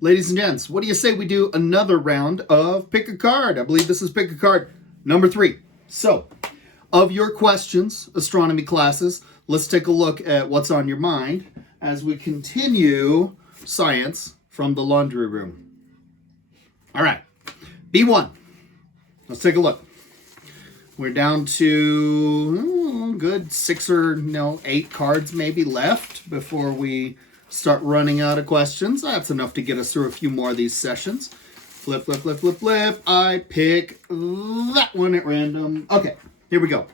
ladies and gents, what do you say we do another round of Pick a Card? I believe this is Pick a Card number 3. So, of your questions, astronomy classes, let's take a look at what's on your mind as we continue science from the laundry room. All right, B1. Let's take a look. We're down to good 6 or 8 cards maybe left before we start running out of questions. That's enough to get us through a few more of these sessions. Flip, flip, flip, flip, flip. I pick that one at random. Okay, here we go.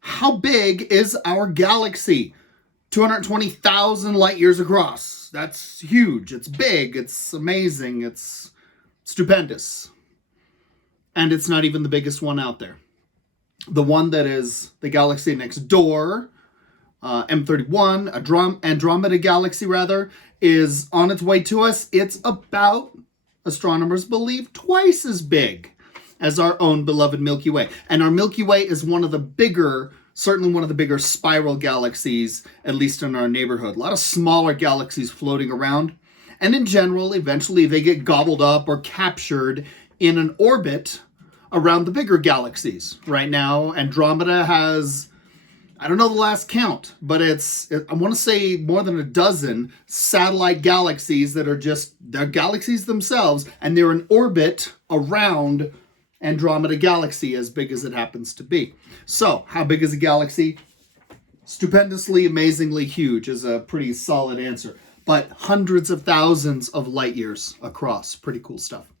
How big is our galaxy? 220,000 light years across. That's huge. It's big. It's amazing. It's stupendous. And it's not even the biggest one out there. The one that is the galaxy next door, M31, Andromeda Galaxy rather, is on its way to us. It's about, astronomers believe, twice as big as our own beloved Milky Way. And our Milky Way is certainly one of the bigger spiral galaxies, at least in our neighborhood. A lot of smaller galaxies floating around. And in general, eventually they get gobbled up or captured in an orbit around the bigger galaxies. Right now, Andromeda has, I don't know the last count, but I want to say more than a dozen satellite galaxies that are they're galaxies themselves, and they're in orbit around Andromeda Galaxy, as big as it happens to be. So, how big is a galaxy? Stupendously, amazingly huge is a pretty solid answer. But hundreds of thousands of light years across. Pretty cool stuff.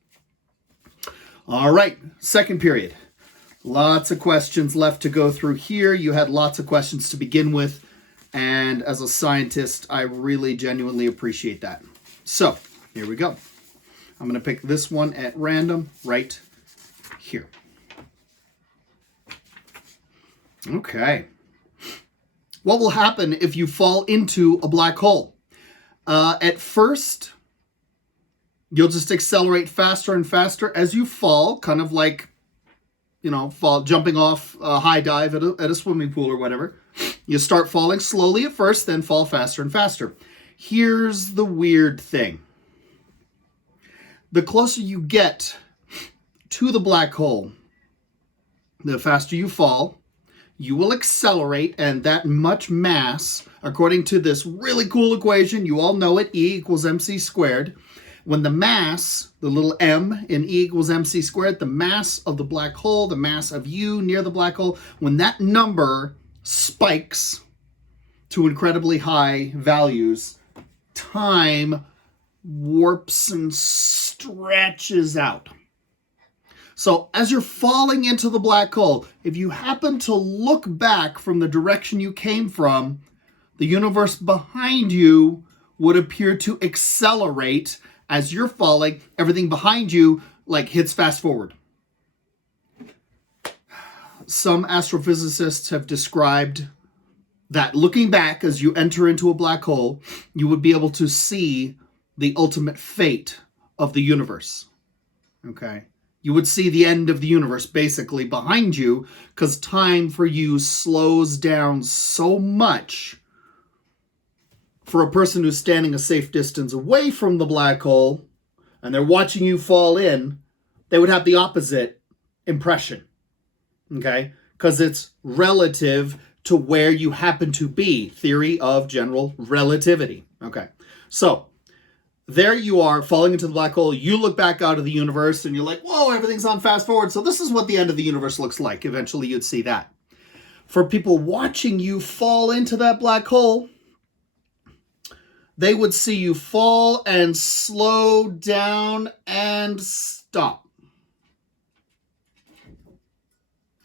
All right, second period. Lots of questions left to go through here. You had lots of questions to begin with. And as a scientist, I really genuinely appreciate that. So, here we go. I'm going to pick this one at random right here. Okay. What will happen if you fall into a black hole? At first, you'll just accelerate faster and faster as you fall, kind of like, jumping off a high dive at a swimming pool or whatever. You start falling slowly at first, then fall faster and faster. Here's the weird thing. The closer you get to the black hole, the faster you fall, you will accelerate, and that much mass, according to this really cool equation, you all know it, E equals mc squared. When the mass, the little m in E equals mc squared, the mass of the black hole, the mass of you near the black hole, when that number spikes to incredibly high values, time warps and stretches out. So as you're falling into the black hole, if you happen to look back from the direction you came from, the universe behind you would appear to accelerate. As you're falling, everything behind you hits fast forward. Some astrophysicists have described that looking back as you enter into a black hole, you would be able to see the ultimate fate of the universe. Okay? You would see the end of the universe basically behind you, because time for you slows down so much. For a person who's standing a safe distance away from the black hole and they're watching you fall in, they would have the opposite impression, okay? Because it's relative to where you happen to be. Theory of general relativity, okay? So, there you are falling into the black hole. You look back out of the universe and you're like, whoa, everything's on fast forward. So this is what the end of the universe looks like. Eventually you'd see that. For people watching you fall into that black hole, they would see you fall and slow down and stop.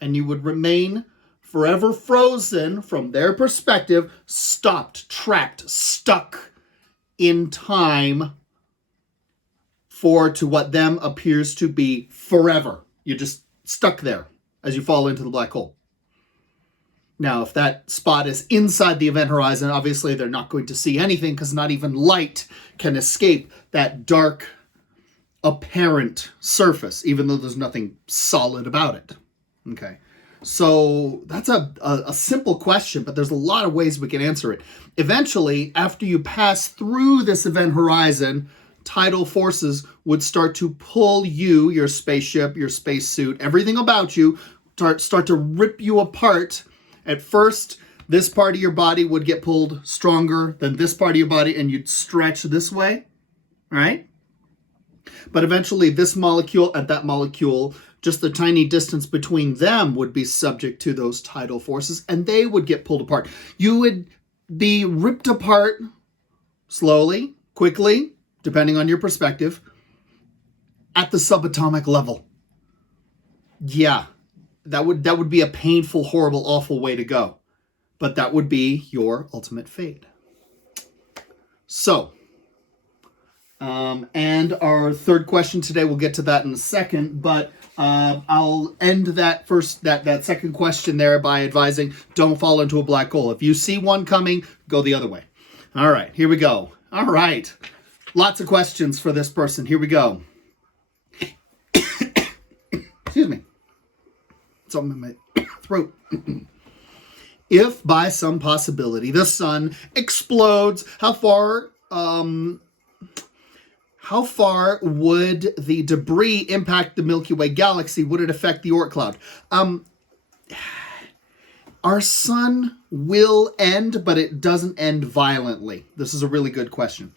And you would remain forever frozen from their perspective, stopped, trapped, stuck in time to what them appears to be forever. You're just stuck there as you fall into the black hole. Now, if that spot is inside the event horizon, obviously they're not going to see anything because not even light can escape that dark, apparent surface, even though there's nothing solid about it. Okay, so that's a simple question, but there's a lot of ways we can answer it. Eventually, after you pass through this event horizon, tidal forces would start to pull you, your spaceship, your spacesuit, everything about you, start to rip you apart. At first, this part of your body would get pulled stronger than this part of your body, and you'd stretch this way, right? But eventually, this molecule and that molecule, just the tiny distance between them would be subject to those tidal forces, and they would get pulled apart. You would be ripped apart slowly, quickly, depending on your perspective, at the subatomic level. Yeah, that would be a painful, horrible, awful way to go. But that would be your ultimate fate. So, and our third question today, we'll get to that in a second, but I'll end that second question there by advising, don't fall into a black hole. If you see one coming, go the other way. All right, here we go. All right, lots of questions for this person. Here we go. Excuse me. Something in my throat. If by some possibility the sun explodes, how far would the debris impact the Milky Way Galaxy? Would it affect the Oort cloud? Our sun will end, but it doesn't end violently. This is a really good question.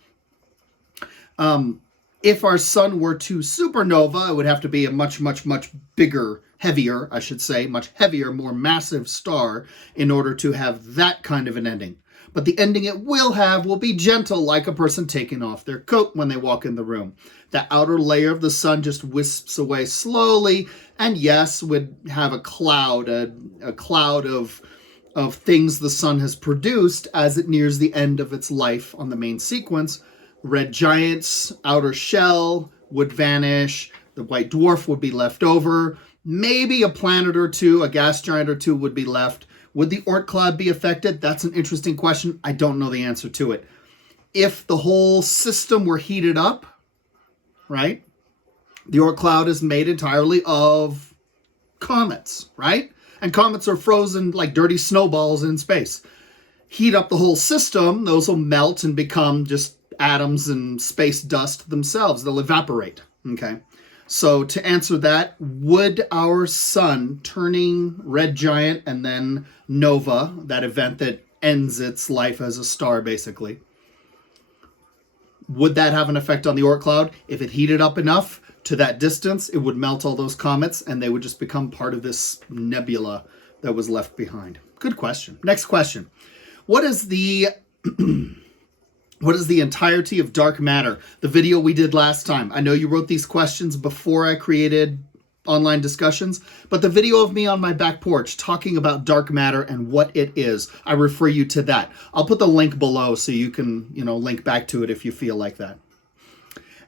If our sun were to supernova, it would have to be a much, much, much bigger, heavier, I should say, much heavier, more massive star in order to have that kind of an ending. But the ending it will have will be gentle, like a person taking off their coat when they walk in the room. The outer layer of the sun just wisps away slowly, and yes, would have a cloud, a cloud of things the sun has produced as it nears the end of its life on the main sequence. Red giant's outer shell would vanish. The white dwarf would be left over. Maybe a planet or two, a gas giant or two would be left. Would the Oort cloud be affected? That's an interesting question. I don't know the answer to it. If the whole system were heated up, right? The Oort cloud is made entirely of comets, right? And comets are frozen like dirty snowballs in space. Heat up the whole system, those will melt and become just atoms and space dust themselves. They'll evaporate, okay? So to answer that, would our sun turning red giant and then nova, that event that ends its life as a star basically, would that have an effect on the Oort cloud? If it heated up enough to that distance, it would melt all those comets and they would just become part of this nebula that was left behind. Good question. Next question. What is the entirety of dark matter? The video we did last time. I know you wrote these questions before I created online discussions, but the video of me on my back porch talking about dark matter and what it is, I refer you to that. I'll put the link below so you can, link back to it if you feel like that.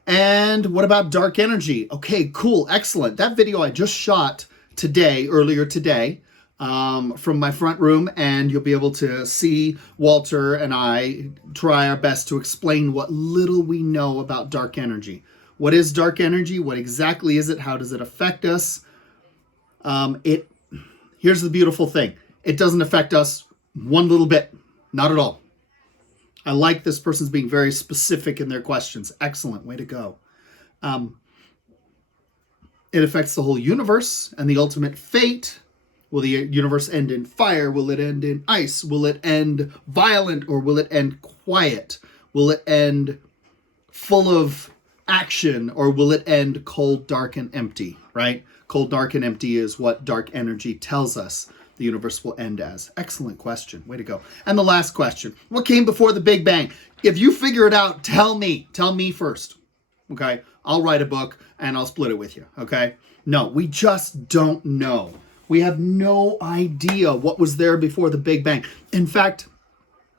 And what about dark energy? Okay, cool, excellent. That video I just shot earlier today, from my front room, and you'll be able to see Walter and I try our best to explain what little we know about dark energy. What is dark energy? What exactly is it? How does it affect us? Here's the beautiful thing. It doesn't affect us one little bit. Not at all. I like this person's being very specific in their questions. Excellent. Way to go. It affects the whole universe and the ultimate fate. Will the universe end in fire? Will it end in ice? Will it end violent or will it end quiet? Will it end full of action or will it end cold, dark, and empty, right? Cold, dark, and empty is what dark energy tells us the universe will end as. Excellent question. Way to go. And the last question. What came before the Big Bang? If you figure it out, tell me. Tell me first. Okay? I'll write a book and I'll split it with you. Okay? No, we just don't know. We have no idea what was there before the Big Bang. In fact,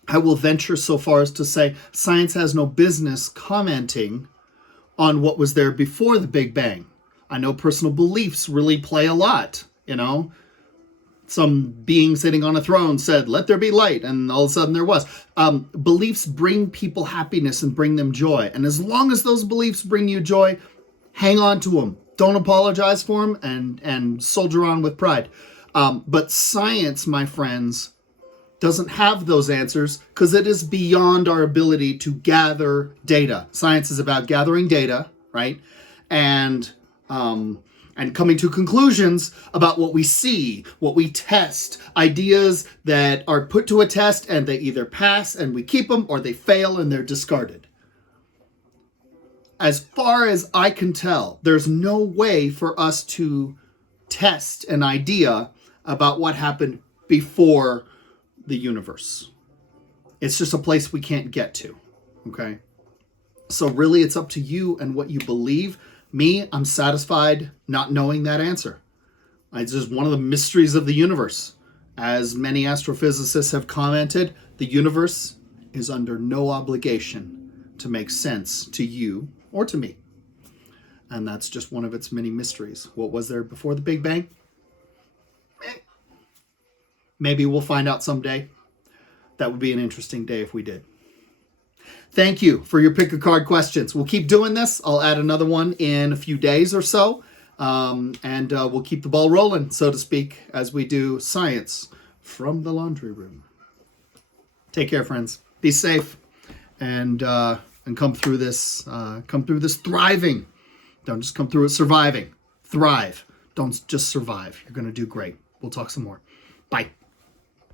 I will venture so far as to say science has no business commenting on what was there before the Big Bang. I know personal beliefs really play a lot, Some being sitting on a throne said, let there be light, and all of a sudden there was. Beliefs bring people happiness and bring them joy. And as long as those beliefs bring you joy, hang on to them. Don't apologize for them and soldier on with pride. But science, my friends, doesn't have those answers because it is beyond our ability to gather data. Science is about gathering data, right? And coming to conclusions about what we see, what we test, ideas that are put to a test and they either pass and we keep them or they fail and they're discarded. As far as I can tell, there's no way for us to test an idea about what happened before the universe. It's just a place we can't get to, okay? So really it's up to you and what you believe. Me, I'm satisfied not knowing that answer. It's just one of the mysteries of the universe. As many astrophysicists have commented, the universe is under no obligation to make sense to you or to me. And that's just one of its many mysteries. What was there before the Big Bang? Maybe we'll find out someday. That would be an interesting day if we did. Thank you for your pick a card questions. We'll keep doing this. I'll add another one in a few days or so. And we'll keep the ball rolling, so to speak, as we do science from the laundry room. Take care, friends. Be safe and come through this. Come through this thriving. Don't just come through it surviving. Thrive. Don't just survive. You're going to do great. We'll talk some more. Bye.